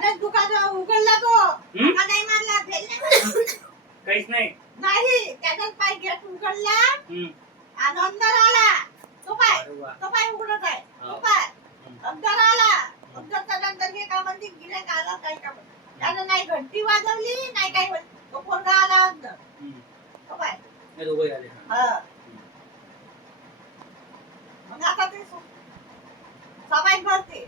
त्यानंच दुकान उघडला तो का नाही मारला काहीच नाही नाही त्यानंच पाय गेट उघडला आणि अंदर आला तो पाय उघडत आहे तो पाय अंदर आला अंदरच्या नंतर हे का म्हणजे गिऱ्हाईक आला काय का त्यानं नाही घंटी वाजवली नाही काही तो पोरगा आला अंदर तो पाय दोघे आले मग आता ते सामान भरते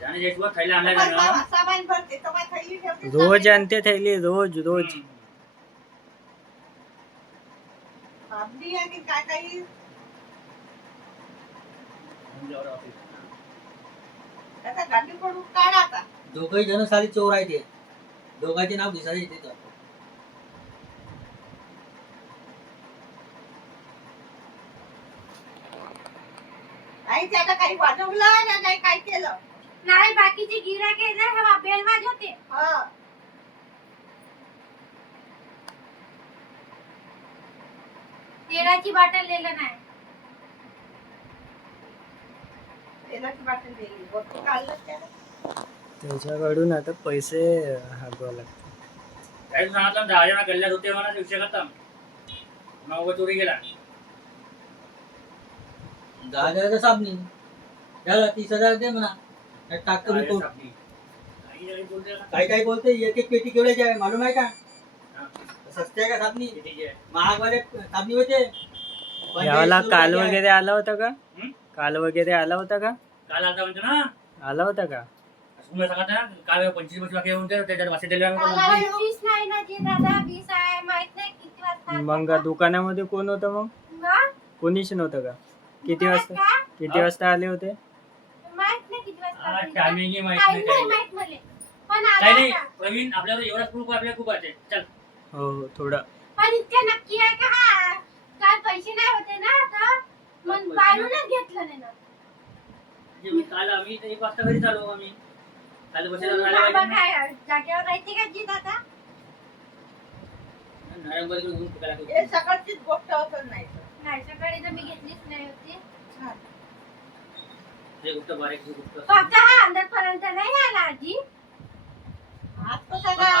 त्याने जेव्हा थैला आणला ना सामान भरते तो काय थैली ठेवते रोज आणते थैली रोज आपली आहे की काय काही त्याचा गाडी पडून काढा आता दोघही जण साली चोर आहे ते दोघांचे नाव दिसायला येते तर नाही त्याला काही वाजवलं नाही काय केलं नाही बाकीचे गिऱ्हाईक आहे ना हे बेल वाजवते तेलाची बाटल दिलं नाही तेलाची बाटली दिली वस्तू काढलं त्याला त्याच्याकडून आता पैसे हाकवा लागतात काय सांगितलं 10 जण गल्ल्यात होते म्हणा विषय खतम मग चोरी गेला 10,000 साबणी झालं 30,000 दे म्हणा टाकतो रिपोर्ट काही बोलते एक एक पेटी केवढ्याची आहे मालूम आहे का सस्ते आहे का साबणी महागवाले साबणी होते याला काल वगैरे आला होता का काल आलता म्हणतो ना आला होता का तुम्ही सांगत ना काल 25 वर्ष बाकी होते त्याच्यात वासे दिले 20 नाही ना जे दादा 20 आहे माहित नाही किती वाजता मग दुकानामध्ये कोण होतं मग कोणीच नव्हतं का किती वाजता आले होते माहित नाही किती वाजता टायमिंग माहित काही नाही नाही माहित मले पण काही नाही आला प्रवीण आपल्याला एवढा प्रूफ आपल्या खूप आहे चल हो थोडा पण इतकं नक्की आहे का हा काल पैसे नाही होते ना तर मग बाहेरूनच घेतलं नाही ना काल आम्ही 1 वाजता घरी चालू आम्ही काल बाबा काय जागेवर राहते का जी दादा हे सकाळचीच गोष्ट होत नाही नाही सकाळी तर मी घेतलीच नाही होती गोष्ट बारीक फक्त हा अंदर पर्यंत नाही आला आजी आज तो सगळा